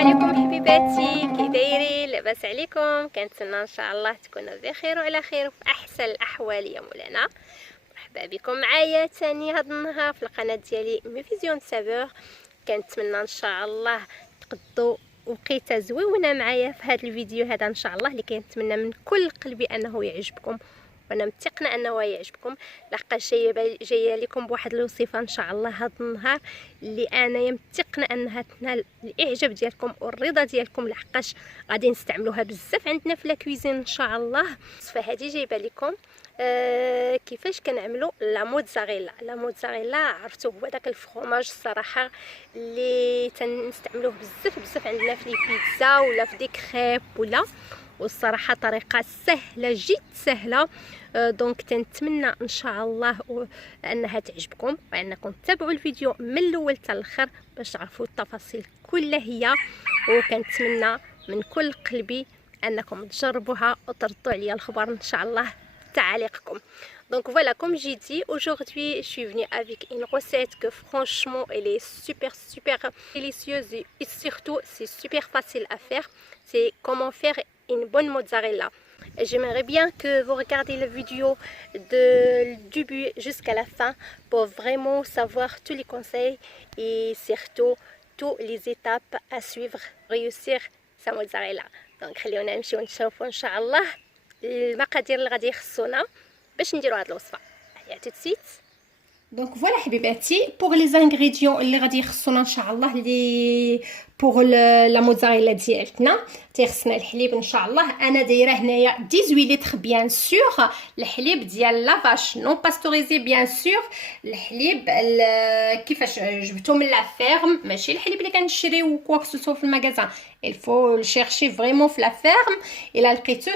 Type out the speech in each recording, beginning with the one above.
عليكم حبيباتي، كي دايرين؟ لاباس عليكم؟ كنتمنى ان شاء الله تكونوا بخير وعلى خير وفي احسن الاحوال يا مولانا. مرحبا بكم معايا ثاني هذا النهار في القناه ديالي ميفيزيون سافور. كنتمنى ان شاء الله تقضوا وقيته زويونه معايا في هذا الفيديو هذا ان شاء الله، اللي كنتمنى من كل قلبي انه يعجبكم، وانا متقنه انه يعجبكم، لقاش جايه لكم بواحد الوصفه ان شاء الله هذا النهار اللي انا متقنه انها تنال الاعجاب ديالكم والرضا ديالكم، لحقاش غادي نستعملوها بزاف عندنا في لاكويزين ان شاء الله. الوصفه هذه جايبه لكم كيفاش كنعملوا لا موتزاريلا. لا موتزاريلا عرفتوا هو داك الفرomاج الصراحه اللي تنستعملوه بزاف عندنا في البيتزا ولا في دي كريب ولا، والصراحه طريقه سهله جد سهله. دونك تنتمنى ان شاء الله انها تعجبكم وانكم تتابعوا الفيديو من الاول حتى الاخر باش تعرفوا التفاصيل كلها هي، وكنتمنى من كل قلبي انكم تجربوها وتردوا عليا الخبر ان شاء الله تعليقكم. Donc voilà, comme j'ai dit, aujourd'hui je suis venue avec une recette que franchement elle est super délicieuse et surtout c'est super facile à faire. C'est comment faire une bonne mozzarella. J'aimerais bien que vous regardiez la vidéo du début jusqu'à la fin pour vraiment savoir tous les conseils et surtout toutes les étapes à suivre pour réussir sa mozzarella. Donc خليونا نمشيو نشوفوا ان شاء الله المقادير اللي غادي يخصونا باش نديروا هذه الوصفه. يا tout de suite. Donc voilà حبيباتي pour les ingrédients اللي غادي يخصونا ان شاء الله اللي pour la mozzarella ديالتنا. تيخصنا الحليب ان شاء الله، انا دايره هنايا 18 لتر بيان سور، الحليب ديال لا فاش نون باستوريزي بيان سور، الحليب كيفاش جبتو من لا فيرم، ماشي الحليب اللي كنشريو كوا سو في المغازان. il faut le chercher vraiment في لا فيرم، الا لقيتوه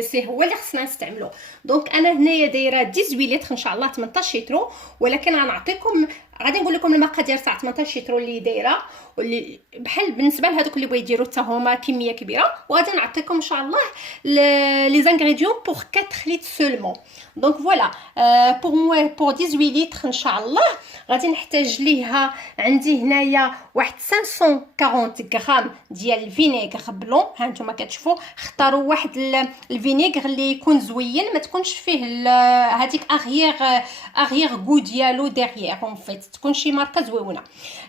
سي هو اللي خصنا نستعملو. دونك انا هنايا دايره 18 لتر ان شاء الله 18 لتر، ولكن غنعطيكم غادي نقول لكم المقادير تاع 18 لتر اللي دايره، واللي بحال بالنسبه لهذوك اللي بغيو يديروا حتى هما كميه كبيره، وغادي نعطيكم ان شاء الله لي زانغريديون بور 4 لتر سولمون. دونك فوالا بور 18 لتر ان شاء الله غادي نحتاج ليها، عندي هنايا واحد 540 غرام ديال الفينيغر بلون. ها نتوما كتشوفوا اختاروا واحد الفينيغر اللي يكون زوين، ما تكونش فيه هذيك اغيير غو ديالو ديغيير، اون فيت تكون شي ماركه زويونه.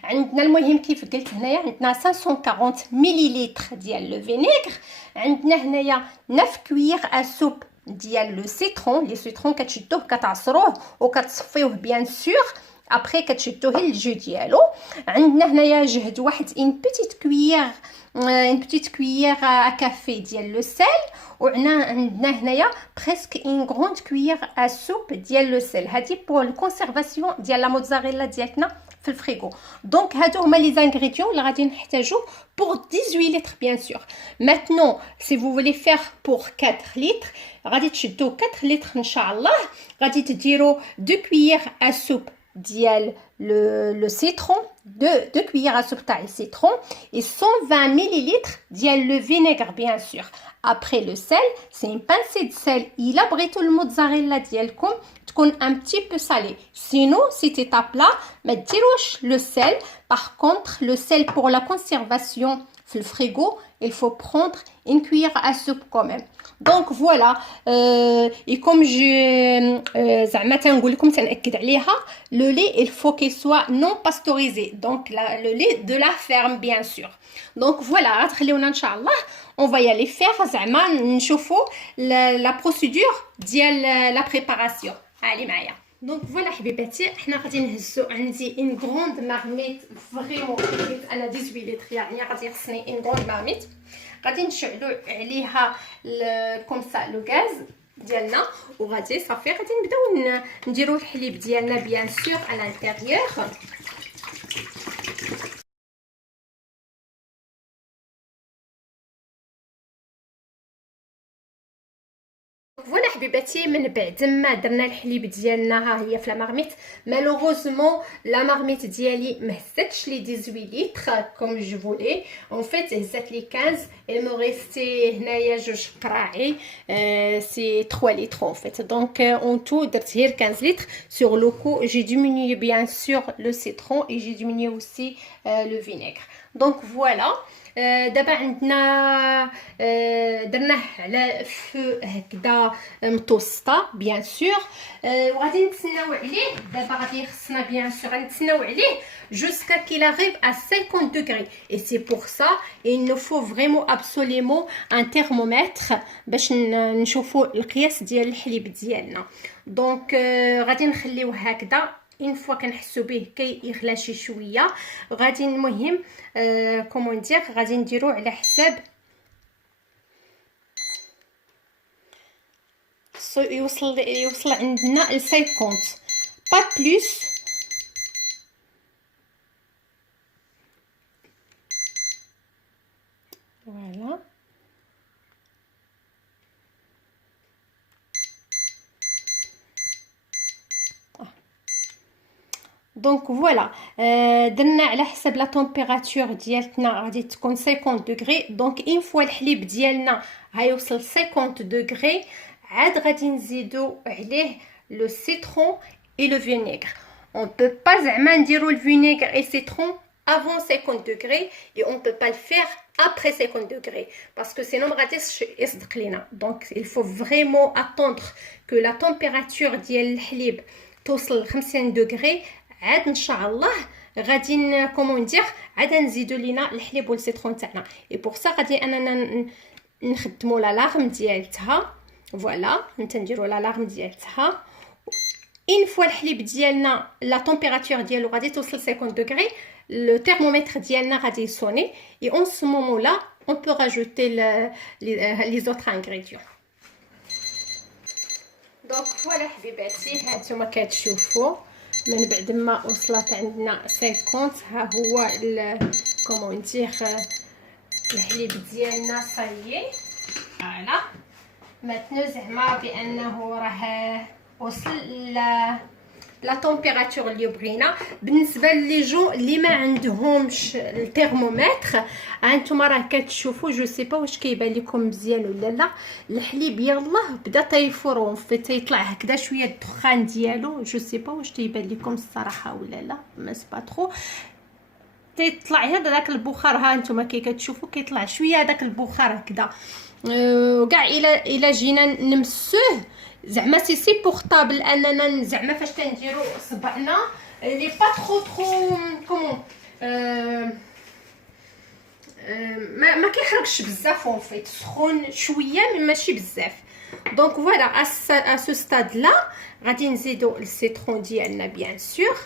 عندنا المهم كيف قلت هنايا عندنا 540 مليلتر ديال لو فينيغر، عندنا هنايا 9 كويير ا سوب ديال لو سيترون. لي سيترون كتشدوه كتعصروه وكتصفيوه بيان سور، ابري كتشدوه الجو ديالو. عندنا هنايا جهد واحد ان بيتيت كويير ا كافي ديال لو سيل، عندنا هنايا بريسك ان غروند كويير ا سوب ديال لو سيل. هادي بور الكونسيرفاسيون ديال لا موتزاريلا ديالتنا في الفريغو. دونك هادو هما لي زانغريديون اللي غادي نحتاجو pour 18 litres bien sûr. Maintenant si vous voulez faire pour 4 litres غادي تشدو 4 litres ان شاء الله، غادي تديروا 2 cuillères à soupe ديال le citron، 2 cuillères à soupe تاع السيترون et 120 ml ديال le vinaigre bien sûr. Après le sel, c'est une pincée de sel. إلا بغيتو الموتزاريلا ديالكم تكون un petit peu salée. Sinon, cette étape-là, ما ديروش le sel. Par contre, le sel pour la conservation في الفريغو, il faut prendre une cuillère à soupe quand même. Donc voilà, et comme je زعما تنقول لكم تنأكد عليها, le lait il faut qu'il soit non pasteurisé. Donc le lait de la ferme bien sûr. Donc voilà, خليونا ان شاء الله on va y aller faire زعما نشوفوا la procédure ديال la préparation. علي معايا. دونك فوالا حبيباتي، حنا غادي نهزو عندي ان غروند مارميت فريمون حيت انا 18 لتر يعني غادي يخصني ان غروند مارميت. غادي نشعلو عليها كوم سا لو غاز ديالنا، وغادي صافي غادي نبداو نديرو الحليب ديالنا بيان سور على الانتيريور. فوالا حبيباتي حبيباتي من بعد ما درنا الحليب ديالنا ها هي في لا مارميت. مالوغوزمون لا مارميت ديالي ما هزتش لي 18 لتر كوم جو فولي، اون فيت هزات لي 15. il me restait هنايا جوج قراعي سي 3 لتر اون فيت. دونك اون تو درت غير 15 لتر. sur le coup j'ai diminué bien sûr le citron et j'ai diminué aussi le vinaigre. donc voilà. دابا عندنا درناه على فو هكذا متوسطه بيان سور، وغادي نتسناو عليه. دابا غادي خصنا بيان سور نتسناو عليه jusqu'à qu'il arrive à 50 degrés. et c'est pour ça il nous faut vraiment absolument un thermomètre باش نشوفوا القياس ديال الحليب ديالنا. دونك غادي نخليوه هكذا اون فوا كنحسوا به كيغلى شي شويه. غادي المهم كومون دير غادي نديرو على حساب يوصل عندنا ل 50 با بلوس. فوالا دونك فوالا درنا على حسب لا طومبيراتور ديالتنا غادي تكون 50 دوغري. دونك اون فوا الحليب ديالنا غيوصل 50 دوغري عاد غادي نزيدو عليه لو سيترون اي لو فينيغر. on peut pas زعما نديرو الفينيغر اي سيترون avant 50 degrés et on peut pas le faire après 50 degrés parce que sinon غادي يصدق لينا. donc il faut vraiment attendre que la température ديال الحليب توصل 50 degrés. عاد ان شاء الله غادي كومون ندير عاد نزيدو لينا الحليب والسيترون تاعنا. اي بور سا غادي اننا نخدموا لالارم ديالتها. فوالا انت نديروا لالارم ديالتها اون فوا الحليب ديالنا لا طومبيراتور ديالو غادي توصل 50 degrés. le thermomètre ديالنا غادي يسوني et en ce moment là on peut rajouter les autres ingrédients. donc voilà حبيباتي هانتوما كتشوفوا من بعد ما وصلت عندنا 50 ها هو كومون دير الحليب ديالنا صايي. فوالا ماتنو زعما بانه راه وصل لا طومبيراتور اللي بغينا. بالنسبه لي جو اللي ما عندهمش الترمومتر هانتوما راه كتشوفوا جو سي با واش كيبان لكم مزيان ولا لا. الحليب يلاه بدا تيفور في تيطلع هكذا شويه الدخان ديالو. جو سي با واش تيبان لكم الصراحه ولا لا ما سي با ترو. تيطلع هذا داك البخار ها نتوما كي كتشوفوا كيطلع شويه هذاك البخار هكذا. وكاع الا جينا نمسوه زعما سي سيبورطابل اننا زعما فاش كنديروا صبعنا لي با ترو كومون ما كيخرجش بزاف اون فيت سخون شويه مي ماشي بزاف. دونك فوالا ا سو ستاد لا غادي نزيدو السيترون ديالنا بيان سور.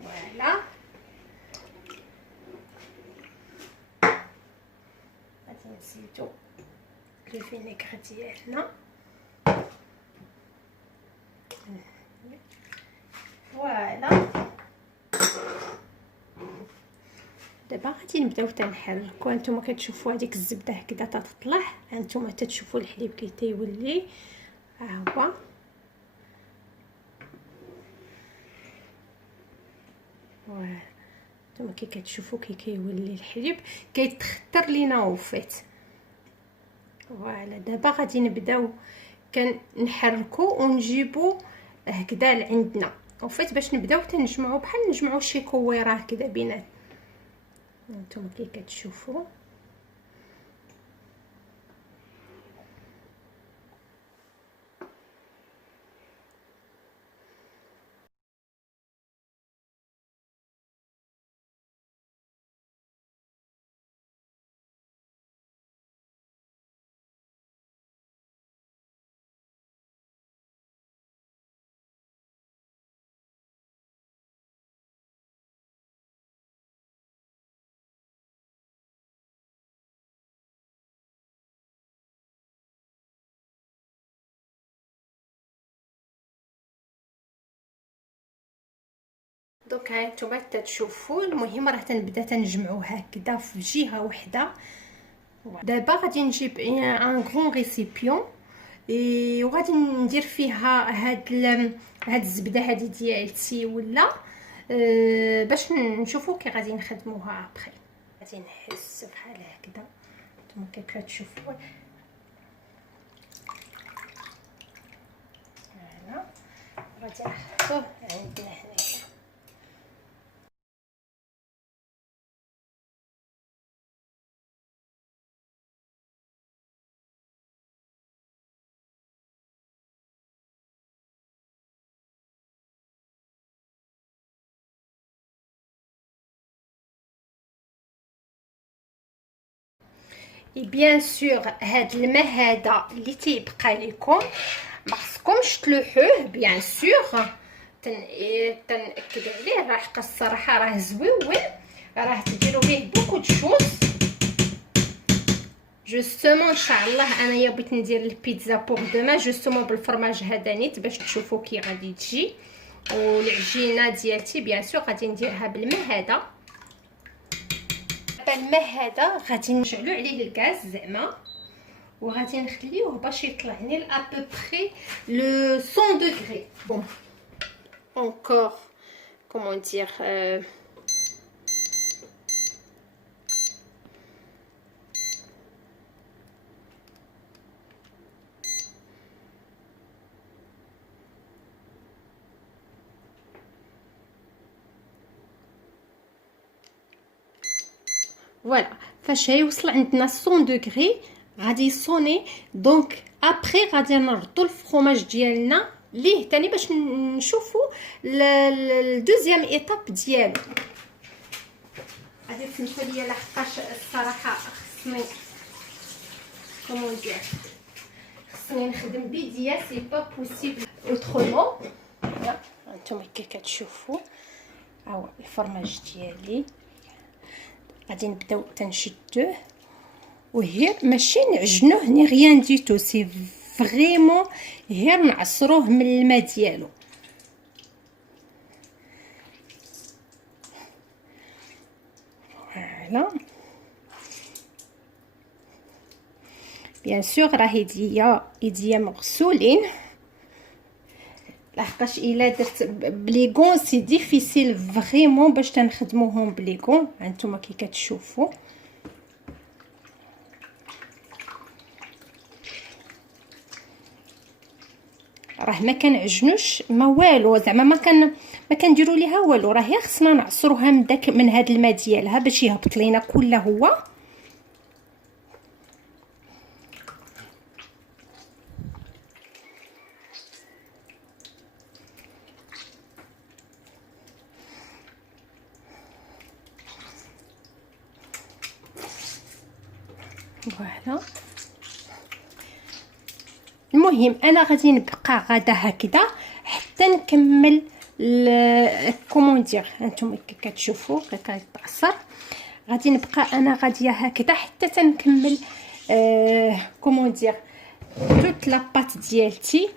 فوالا غادي نزيدو لو فينيغر ديالنا. فوالا دابا غادي نبداو تنحركو. هانتوما كتشوفوا هذيك الزبده هكذا تطلع. هانتوما تتشوفوا الحليب كي تيولي ها هو. فوالا هانتوما كي كتشوفوا كي كيولي الحليب كيتختر لينا وفيت. فوالا دابا غادي نبداو كنحركو ونجيبو هكذا لعندنا وفيت باش نبداو تنجمعو بحال نجمعو شي كويره هكذا بينات. هانتوما كي كتشوفوا دوك هانتوما تتشوفوا. المهم راه تنبدا تنجمعو هكذا في جهه وحده. دابا غادي نجيب ان غرون ريسيبيون وغادي ندير فيها هاد الزبده هادي ديالتي ولا باش نشوفوا كي غادي نخدموها ابري. غادي نحس بحال هكذا نتوما كيف كتشوفوا. هنا غادي نحطوه عندنا هنايا. بيان سور هاد الماء هذا اللي تيبقى لكم ما خصكمش تلوحوه بيان سور. تنأكد عليه راه حق الصراحه راه زويون، راه تديروا به بوكو د شوز. جوستومون ان شاء الله انايا بغيت ندير البيتزا بوغ دوما جوستومون بالفرماج هذا نيت باش تشوفوا كي غادي تجي. والعجينه ديالتي بيان سور غادي نديرها بالماء هذا. الماء هذا غادي نشعلو عليه الغاز زعما وغادي نخليوه باش يطلع لنا ابوبري لو 100 دوغري. بون encore comment dire فوالا. فاش يوصل عندنا 100 دوغري غادي يصوني. دونك ابري غادي نردو الفرomage ديالنا ليه تاني باش نشوفوا الدوزيام ايطاب ديالو. غادي تسمحوا لي لحقاش الصراحه خصني كومون دير خصني نخدم بيديا سي با بوسيبل اوترومون. هانتوما كي كتشوفوا ها هو الفرماج ديالي. غادي نبداو تنشدوه وهي ماشي نعجنوه ني غيان ديتو سي فريمون غير نعصروه من الماء ديالو. فوالا بيان سور راه يديا مغسولين لحقاش الا درت بليغون سي ديفيسيل فريمون باش تنخدموهم بليغون. هانتوما كي كتشوفوا راه ما كنعجنوش ما والو زعما ما كنديروا ليها والو، راه غير خصنا نعصروها من هذا الماء ديالها باش يهبط لينا كله هو. فوالا المهم انا غادي نبقى غدا هكذا حتى نكمل كومون دير. هانتوما كي كتشوفوا كيتعصر غادي نبقى انا غاديه هكذا حتى تنكمل كومون دير توت لاباط ديالتي.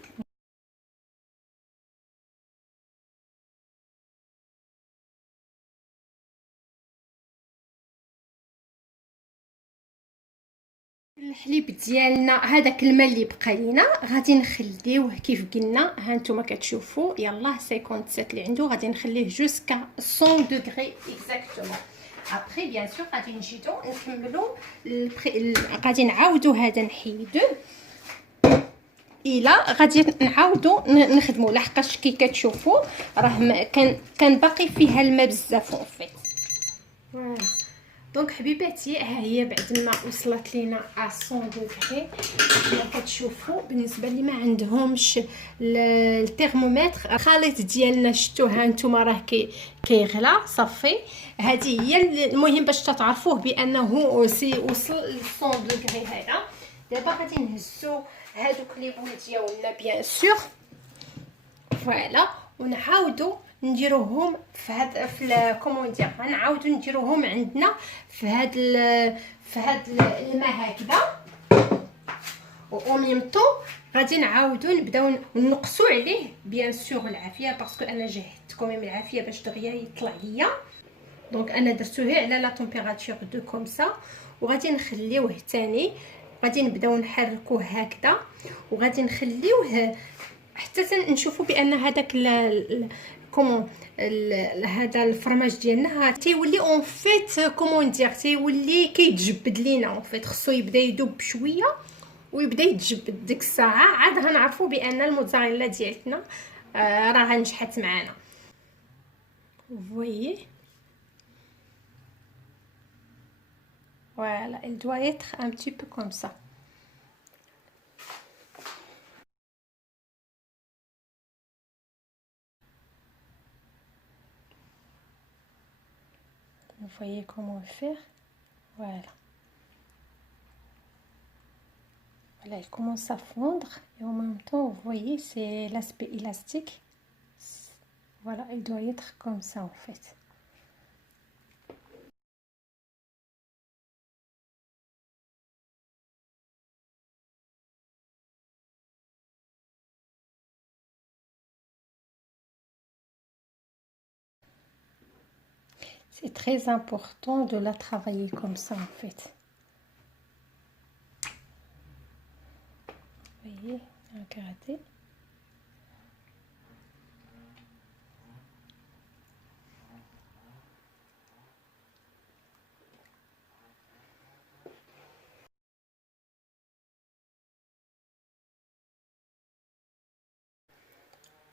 الحليب ديالنا هذاك الماء اللي بقى لينا غادي نخليوه كيف قلنا. ها نتوما كتشوفوا يلاه 57 اللي عنده غادي نخليه جوسكا 100 دوغري اكزاكتومون. ابري بيان سور غادي نجيو نكملوا غادي نعاودوا هذا نحيدوه الى غادي نعاودوا نخدموا لحقاش كي كتشوفوا راه كان باقي فيها الماء بزاف اون فيت. فوالا دونك حبيباتي ها هي بعد ما وصلت لينا 100 دوغري كما كتشوفوا. بالنسبه اللي ما عندهمش الترمومتر الخليط ديالنا شفتوها نتوما راه كيغلى صافي. هذه هي المهم باش تعرفوه بانه سي وصل ل 100 دوغري. هذا دابا غادي نهزو هادوك لي بول ديالنا بيان سور فوالا ونعاودو نديروهم في هاد في كومون دير غنعاودو نديروهم عندنا في هاد الماء هكذا. و ميم طون غادي نعاودو نبداو نقصوا عليه بيان سور العافيه باسكو انا جهدتكم العافيه باش دغيا يطلع ليا. دونك انا درتو غير على لا تمبيراتور دو كوم سا وغادي نخليوه تاني، غادي نبداو نحركوه هكذا وغادي نخليوه حتى نشوفوا بان هذاك كومون هذا الفرماج ديالنا تيولي اون فيت كومون دير تيولي كيتجبد لينا اون فيت. خصو يبدا يذوب شويه ويبدا يتجبد، ديك الساعه عاد غنعرفوا بان الموتزاريلا ديالتنا راه نجحت معنا. فويي voilà, elle doit être un petit peu comme ça. Vous voyez comment faire. Voilà. Voilà, il commence à fondre et en même temps, vous voyez, c'est l'aspect élastique. Voilà, il doit être comme ça en fait. C'est très important de la travailler comme ça en fait. Vous voyez, regardez.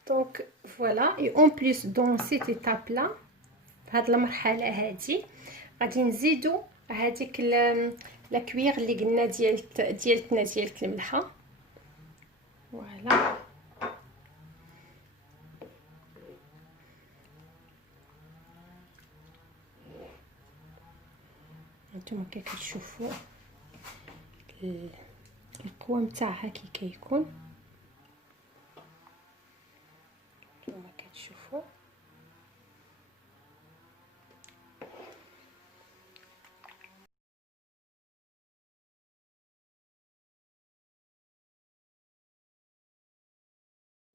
Donc voilà, et en plus dans cette étape là, هاد المرحله هادي غادي نزيدو هذيك لا كوير اللي قلنا ديالت الملحه. فوالا نتوما كي كتشوفوا القوام تاعها كي كيكون، نتوما كتشوفوا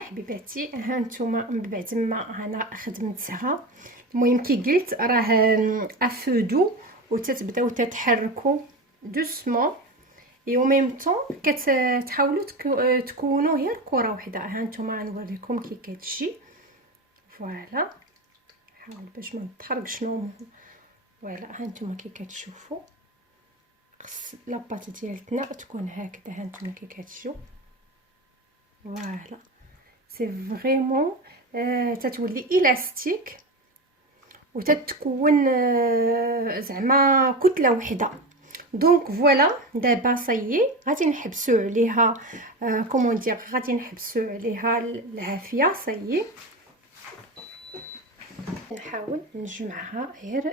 حبيباتي. ها نتوما من بعد ما انا خدمتها، المهم كي قلت راه افودو وتتبداو تتحركوا دوسمون اي او ميم طون كتحاولوا تكونوا غير كره وحده. ها نتوما غنوريكم كي كتجي. فوالا حاول باش ما نتحرقش نوم. فوالا ها نتوما كي كتشوفوا خص لاباط ديالتنا تكون هكذا. ها نتوما كي كتجيو فوالا سي فريمون تتولي الاستيك وتتكون زعما كتله وحده. دونك فوالا دابا صايي غادي نحبسوا عليها كومون دير، غادي نحبسوا عليها العافيه. صايي نحاول نجمعها غير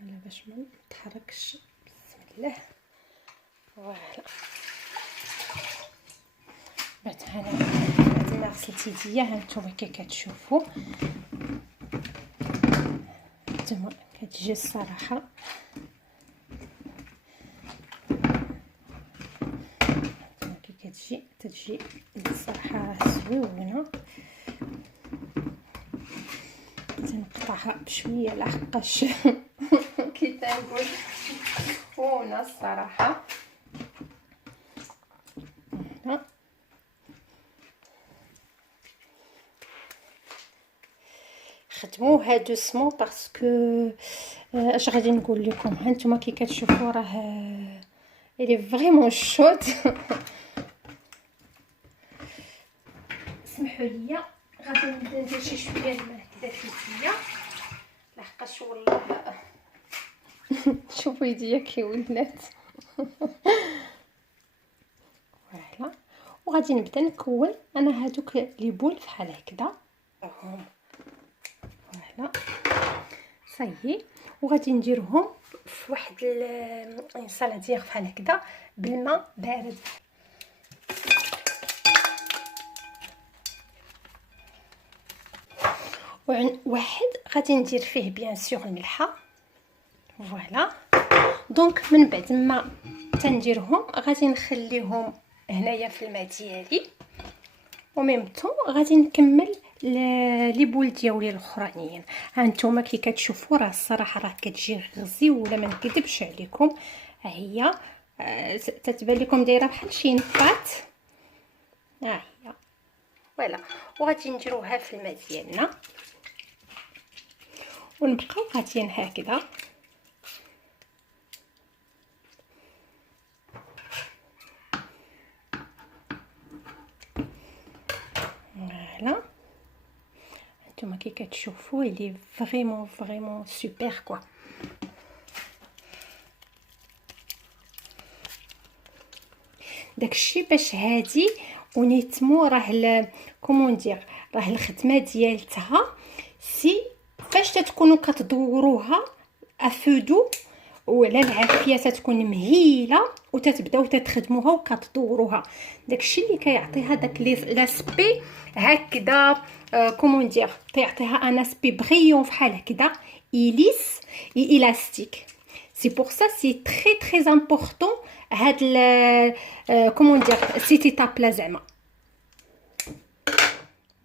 ولا باش ما نتحركش. بسم الله. فوالا بعد ما غسلت يديا ها نتوما كي كتشوفوا نتوما كتجي الصراحه كي تجي الصراحه زوينه. تنقطعها بشويه لحقاش كي تنقول زوينه الصراحه. خدموها دوسمون باسكو اش غادي نقول لكم. ها نتوما كي كتشوفوا راه الي فريمون شوت. اسمحوا لي غادي نبدا ندير شي شويه الماء هكذا في يديا لحقاش والله شوفوا يديا كي ولات. فوالا وغادي نبدا نكون انا هادوك لي بول بحال هكذا راهم. فوالا صايي وغادي نديرهم في واحد الانسالادير بحال هكذا بالماء بارد. واحد غادي ندير فيه بيان سور الملحه. فوالا دونك من بعد ما تنديرهم غادي نخليهم هنايا في الماء ديالي وميم طون غادي نكمل لي بول ديالي الاخرانيين. ها نتوما كي كتشوفوا راه الصراحه راه كتجي غزيوله ما نكذبش عليكم. ها هي تتبان لكم دايره بحال شي نفات. ها هي فوالا. وغادي نديروها في الماء ديالنا ونبقاو غاديين هكذا. فوالا نتوما كي كتشوفوا لي فريمون سوبر كوا. داكشي باش هادي ونيتمو راه كومون دير راه الخدمه ديالتها سي فاش تتكونوا كتدوروها افودو وعلى العافيه تتكون مهيله وتتبداو تخدموها وكتدوروها. داكشي اللي كيعطيها داك لاسبي هكذا كومون دير تيعطيها ان اسبي بريون فحال هكذا إليس إلاستيك. سي بور سا سي تري امبورطون هاد كومون دير سيت ايتاب لا زعما.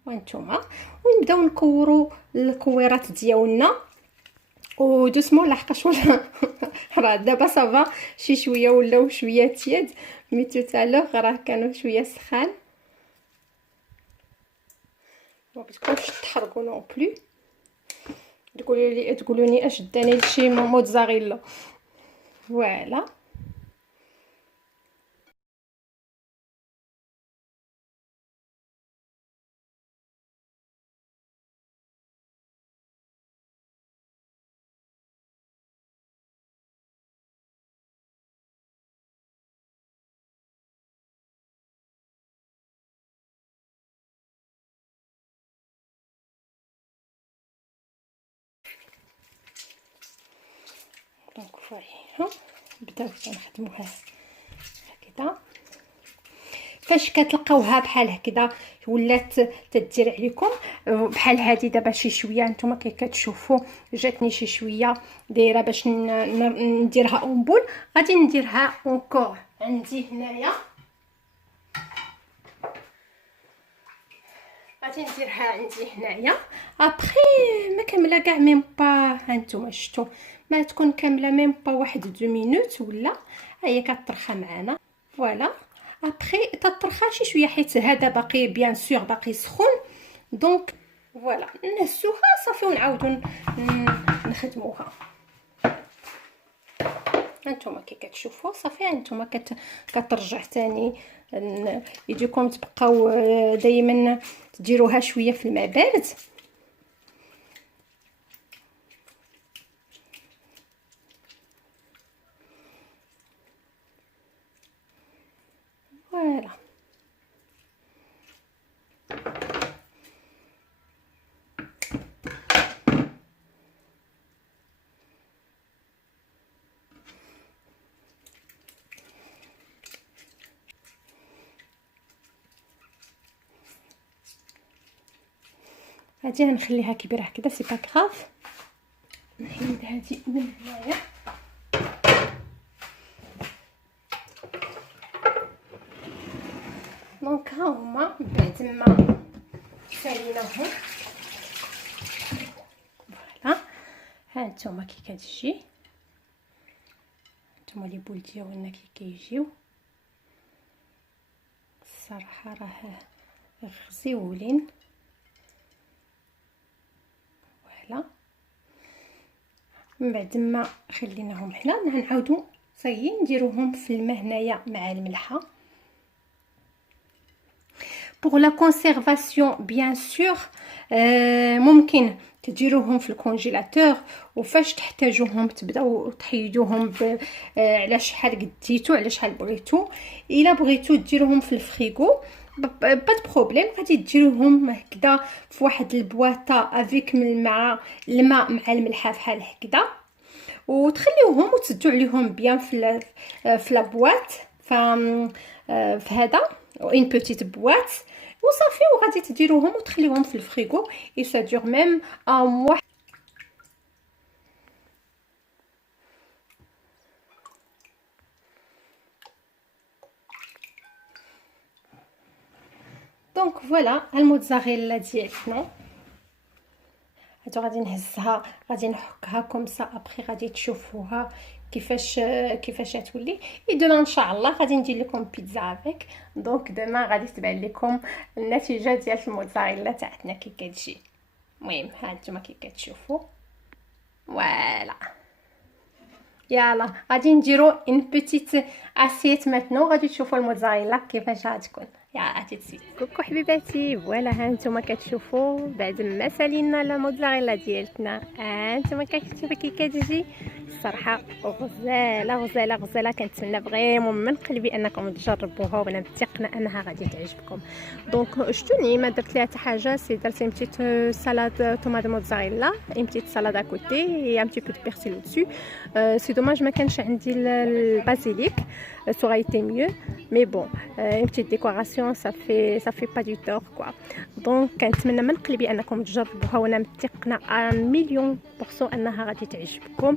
وانتوما ونبداو نكوروا الكويرات ديالنا ودوسمون لحقاش ولا راه دابا صافا شي شويه ولاو شويه تياد مي توتالوغ راه كانوا شويه سخان. ما بغيتكمش تحرقوا نون بلو. تقولوا لي اش داني لشي موتزاريلا. فوالا دونك فوالا بداو نخدموها هكذا. فاش كتلقاوها بحال هكذا ولات تدير عليكم بحال هذه دابا شي شويه نتوما كي كتشوفوا جاتني شي شويه دايره باش نديرها اونبول. غادي نديرها اونكور عندي هنايا. غادي نديرها عندي هنايا ابري ما كامله كاع ميم با. ها نتوما شفتوا ما تكون كامله ميم با واحد 2 مينوت ولا هي كطرخه معنا. فوالا ابري تطرخا شي شويه حيت هذا باقي بيان سور باقي سخون. دونك فوالا نهزوها صافي ونعاودو نخدموها. هانتوما كي كتشوفوا صافي هانتوما كترجع ثاني يجيكم تبقاو دائما تديروها شويه في الماء بارد. فوالا هادي غنخليها كبيره هكذا سي با كراف. نحيد هادي من هنايا. دونك ها هما بعد ما ساليناهم فوالا. ها نتوما كي كتجي نتوما لي بول ديالنا كي كيجيو الصراحه راه غزيولين. فوالا من بعد ما خليناهم حنا نعاودو صايي نديروهم في الماء هنايا مع الملحه. pour la conservation bien sûr ممكن تديروهم في الكونجيلاتور وفاش تحتاجوهم تبداو تحيدوهم على شحال قديتو على شحال بغيتو. الا بغيتو ديروهم في الفريغو با بروبليم غادي ديروهم هكذا في واحد البواطه افيك مع الماء مع الملحه بحال هكذا وتخليوهم وتسدوا عليهم بيان في لابواط في هذا اون بوتيت بواط وصافي وغادي تديروهم وتخليوهم في الفريغو اي سا دور ميم ان موا. دونك فوالا الموتزاريلا ديالنا هادو غادي نهزها، غادي نحكها كومسا، ابخي غادي تشوفوها كيفاش غتولي. دوما ان شاء الله غادي ندير لكم بيتزا افيك. دونك دوما غادي تبان لكم النتيجه ديال الموتزاريلا تاعتنا كي كتجي. المهم ها نتوما كي كتشوفوا فوالا. يلا غادي نديرو ان بيتيت اسيت ماتنو، غادي تشوفوا الموتزاريلا كيفاش غتكون. يا غادي تسيت. كوكو حبيباتي، فوالا ها نتوما كتشوفوا بعد ما سالينا الموتزاريلا ديالتنا، ها نتوما كتشوفوا كي كتجي الصراحه غزاله غزاله غزاله. كنتمنى فريمون من قلبي انكم تجربوها، وانا متيقنه انها غادي تعجبكم. دونك شتوني ما درت ليها حتى حاجه، سي درت un petit salade tomate mozzarella, une petite salade à côté et un petit peu de persil au-dessus. C'est dommage ما كانش عندي البازيليك، ça aurait été mieux, mais bon, une petite décoration ça fait pas du tort quoi. دونك كنتمنى من قلبي انكم تجربوها، وانا متيقنه 1,000,000% انها غادي تعجبكم.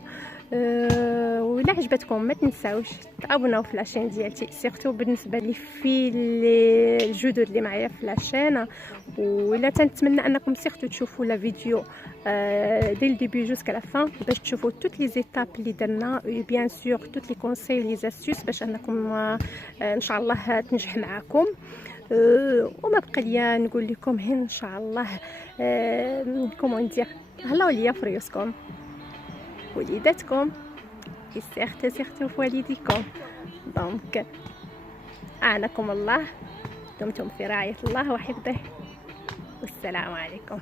ولا عجبتكم ما تنساوش تابوناو في لاشين ديالتي، سيرتو بالنسبه لي في الجدد اللي معايا في لاشين. ولا تنتمنى انكم سيرتو تشوفوا لا فيديو دي الديبي جوسكا لا فان باش تشوفوا توت لي زيتاب اللي درنا، بيان سور توت لي كونساي لي زاستوس باش انكم ان شاء الله تنجح معاكم. وما بقى ليا نقول لكم هنا ان شاء الله كومون ندير هلاو ليا فريوسكم وليداتكم، سيرتو في والديكم. دونك اعناكم الله، دمتم في رعاية الله وحفظه، والسلام عليكم.